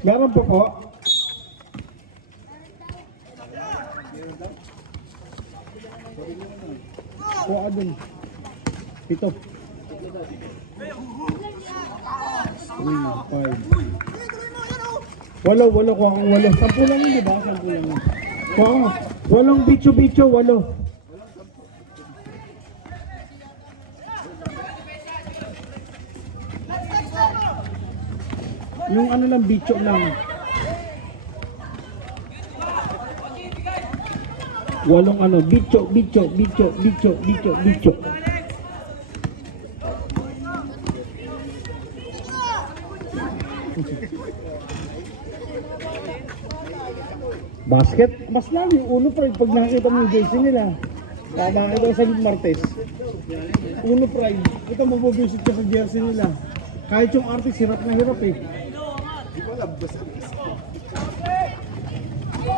Meron pa po. Kuha dun. 7. 3, 5. Walo, kuha kong 8. 10 lang yun, diba? 10 lang yun. Kuha ko. 8 bicho, 8. Yung ano lang, bicho lang. 8 ano, bicho. Basket, mas lang yung uno pride pag nakita mo yung jersey nila. Tama ito sa Martes. Uno pride, ito mabubisit ka sa jersey nila. Kahit yung artist, hirap na hirap eh.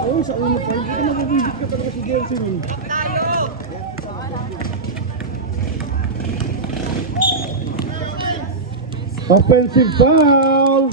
Oo, sa uno pride, ito mabubisit ka talaga sa jersey nila. Offensive foul!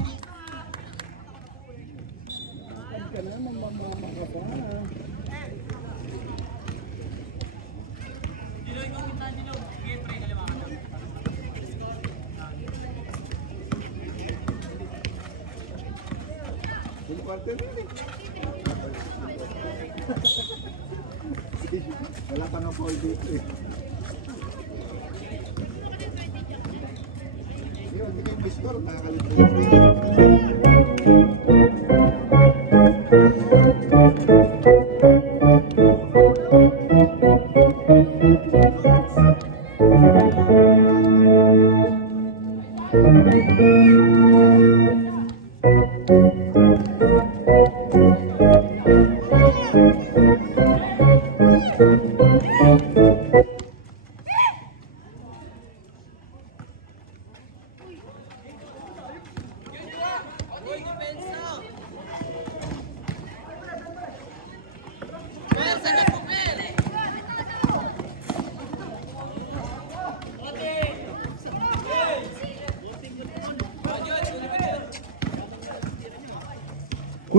Wala pa nga foul dito eh. Yun, hindi yung bistor, nakakalit.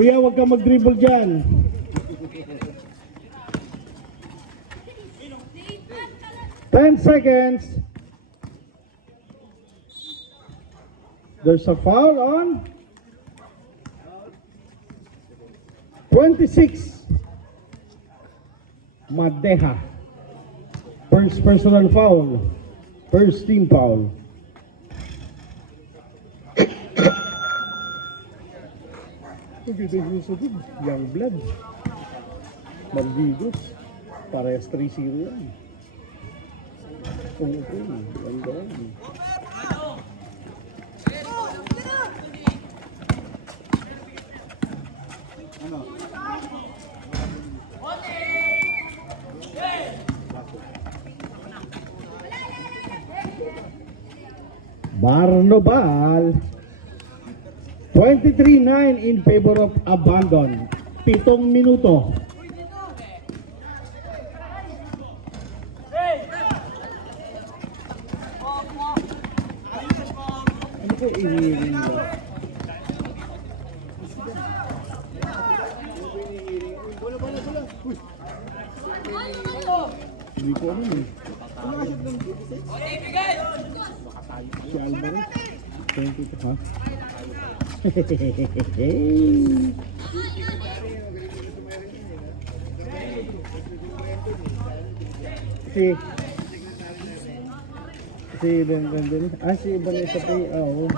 Kuya, huwag kang mag-dribble dyan. Ten seconds. There's a foul on 26. Madeha. First personal foul. First team foul. Young blood. Malditos. Parehas 3-0 yan. Okay. Ganda yan. Ano? Barnobal. 23-9 in favor of Abandon. 7 minuto. Ano ko i-hearing mo? Hindi ko ano eh. Si Alvarez. 22 ha? si Brandon. Si Vanessa Pay. Oo.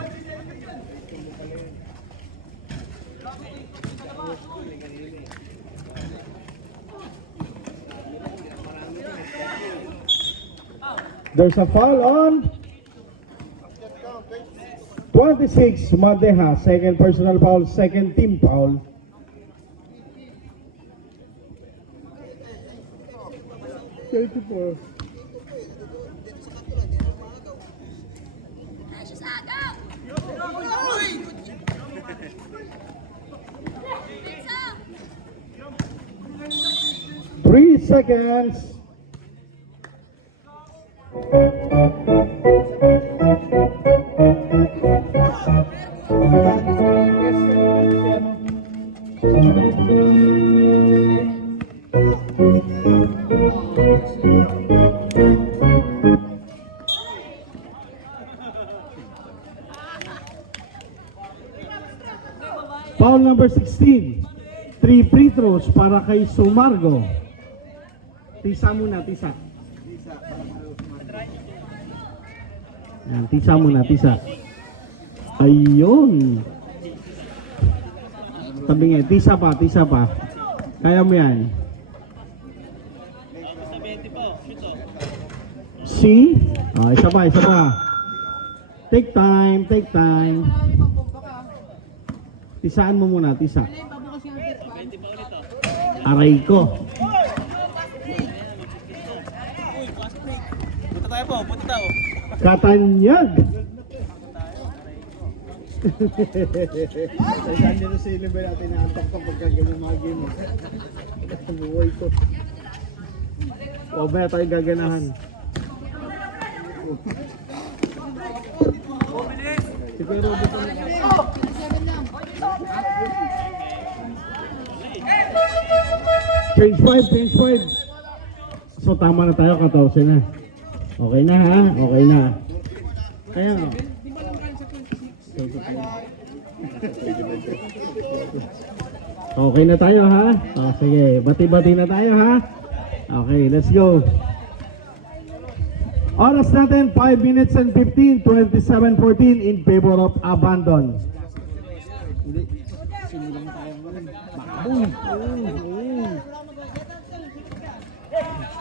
There's a foul on 26, Madeha, second personal foul, second team foul. Three seconds. Foul number 16. 3 free throws para kay Sumargo. Tisa muna, tisa. Yan, tisa muna, tisa. Ayun. Sabi nga, tisa pa, tisa pa. Kaya mo yan. See? Oh, isa pa, isa pa. Take time, take time. Tisaan mo muna, tisa. Aray ko. Punta tayo po, punta tayo. Katanyag. Saan nyo si Level natin naantak ko pagka ganyan mga game. Buhay ko. O ba tayo gaganahan? Si Pero dito na. Change 5, change 5. So tama na tayo, 14 na. Okay na ha? Okay na. Kaya nga. Okay na tayo ha? O, sige, bati-bati na tayo ha? Okay, let's go. Oras natin, 5 minutes and 15, 27-14 in favor of Abandon. Hindi. Simulang tayo mo rin.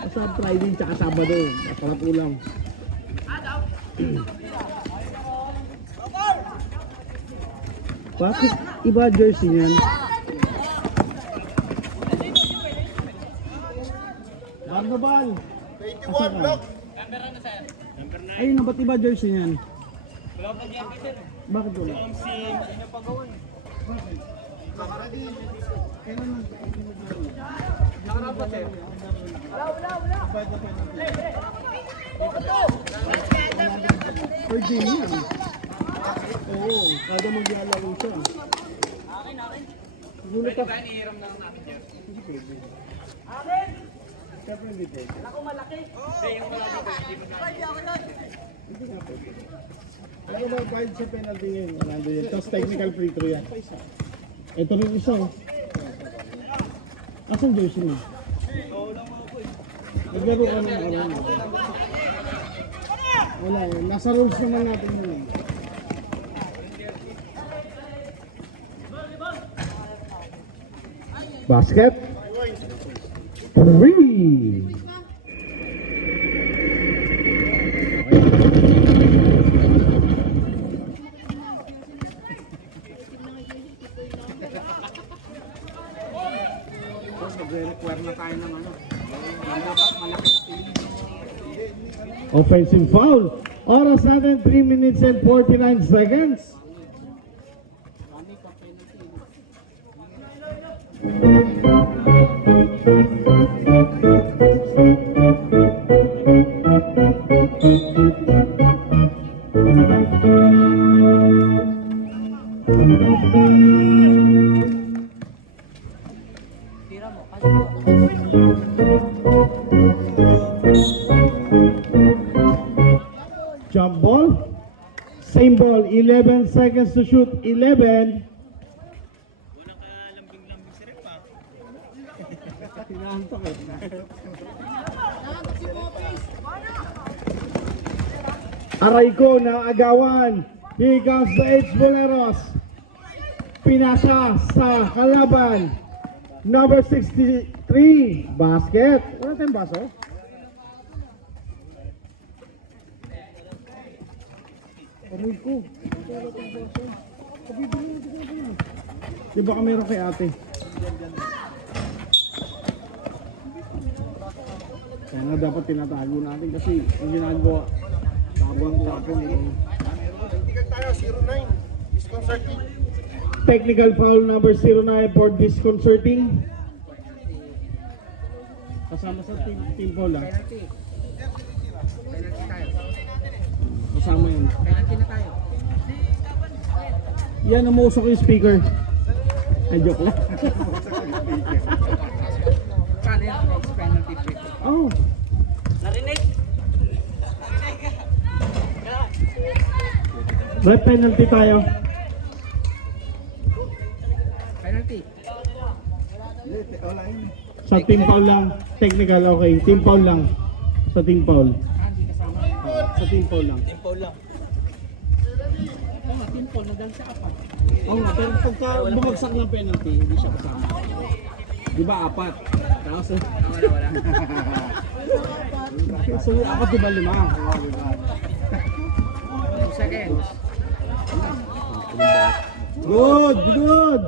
Basta Friday tsaka Sabado, masarap ulam. Bakit iba jersey niyan? Barnabal! 21 block! Ayun na, ba't iba jersey niyan? Bakit wala? Per game yan. Oo, kada maglalaro siya. Gulat ako. Hindi pwede. Siyempre hindi pwede. Hindi nga pwede. Ano ba kahit sa penalty ngayon? Nandun yan. Tapos technical free throw yan. Ito rin isa oh. Asan jersey mo? Naglaro ka ng araw. Wala eh. Nasa rules naman natin yun eh. Basket. 3. Magre-require na tayo ng ano. Offensive foul. Oras natin 3 minutes and 49 seconds. Jump ball. Same ball. 11 seconds to shoot. 11. Tinahantok eh. Aray ko na agawan. Here comes the H Boleros. Pinasa sa kalaban. Number 63. Basket. Wala tayong baso? Aray ko. Di ba ka meron kay ate? Kaya nga dapat tinatago natin kasi yung ginagawa habang tapon eh. Tingnan tayo, 09. Disconcerting. Technical foul number 09 for disconcerting. Kasama sa team foul ah. Kasama yun. Yan, umusok yung speaker. Ay, joke lang. Kano yan? Next penalty kick. Oh. May penalty tayo. Penalty. Wala yun. Sa team foul lang. Technical, okay. Team foul lang. Sa team foul. Hindi kasama. Sa team foul lang. Oo nga, team Paul, nadal siya apat. Oo nga, pero pagka bumagsak ng penalty, hindi siya kasama. Di ba, apat? Tapos, Wala. so apat di ba lima? 2 seconds. Good, good!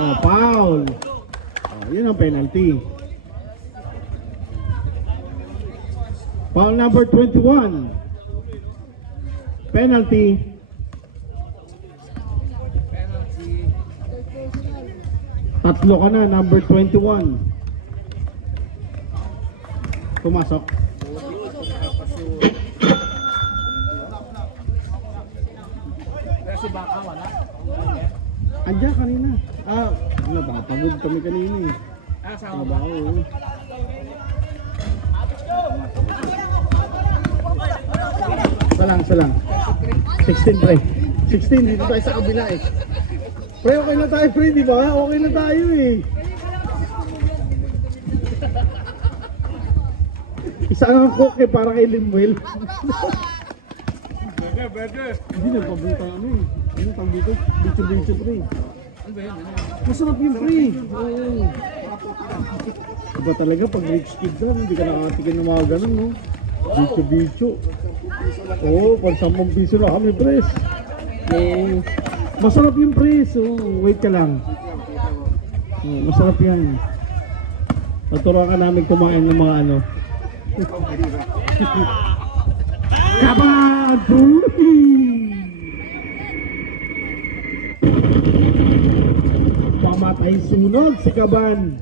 Oh, foul. Oh, yun ang penalty. Foul number 21. Penalty. Penalty. Tatlo ka na, number 21. Pumasok. Pero si Baka wala. Andiyan kanina. Napapagod kami kanina eh. Sama ba? Trabaho. Salang. 16 pre. 16 dito tayo sa kabila eh. Pre, okay na tayo pre, di ba? Okay na tayo eh. Isa ang cook eh, para kay Limuel. Burger. Hindi nagpapunta ano eh. Ano tawag dito? Bicho pre. Ano ba yun? Masarap yung pre. Oo. Iba talaga pag rich kid ka, hindi ka nakatikin ng mga ganun, no? Bicho. Oo, pag 10 piso na kami, pres. Oo. Masarap yung pres. Oo, wait ka lang. Oo, masarap yan. Naturuan ka namin kumain ng mga ano. Kaban! Pamatay sunog si Kaban.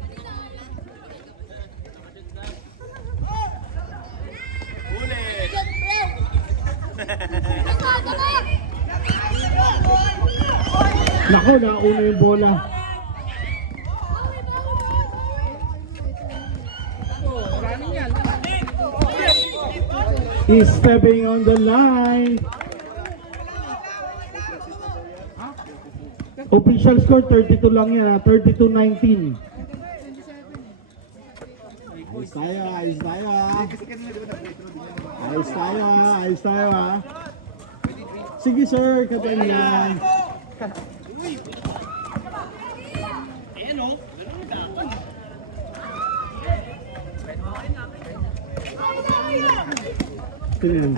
Nako, nauna yung bola. Running yan. He's stepping on the line. Official score 32 lang yan, 32-19. Ayos tayo ha. Ayos tayo ha. Sige sir, kapain yan. Sino yan?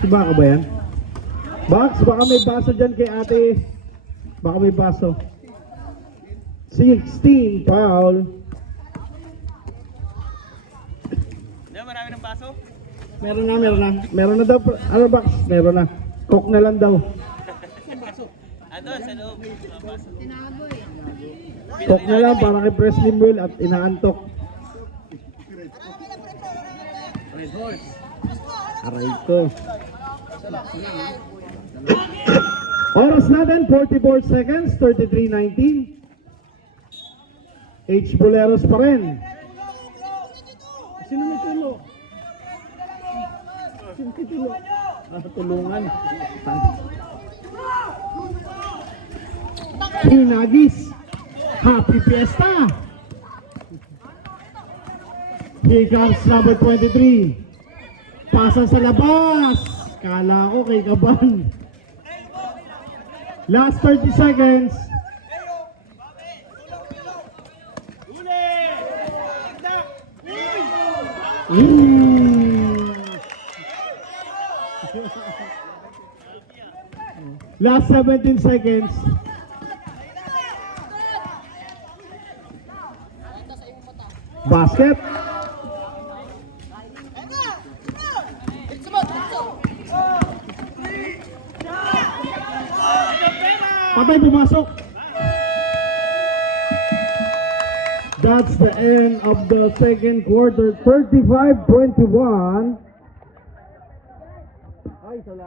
Si Baka ba yan? Bax, baka may baso dyan kay ate. Baka may baso. 16, foul. Marami ng baso? Meron na. Meron na daw. Ano Bax? Meron na. Coke na lang daw. Ano, sa loob. Baso. Coke na lang para kay Presley Will at inaantok. Red Horse. Aray ko. Oras natin, 44 seconds, 33-19. H. Boleros pa rin. Sino may tulo? Sino may tulo? Tulungan. Hinagis. Happy Fiesta. Here comes number 23. Pasa sa labas. Kala ko kay Kaban. Last 30 seconds. Last 17 seconds. Basket. Patay, pumasok. That's the end of the second quarter. 35-21.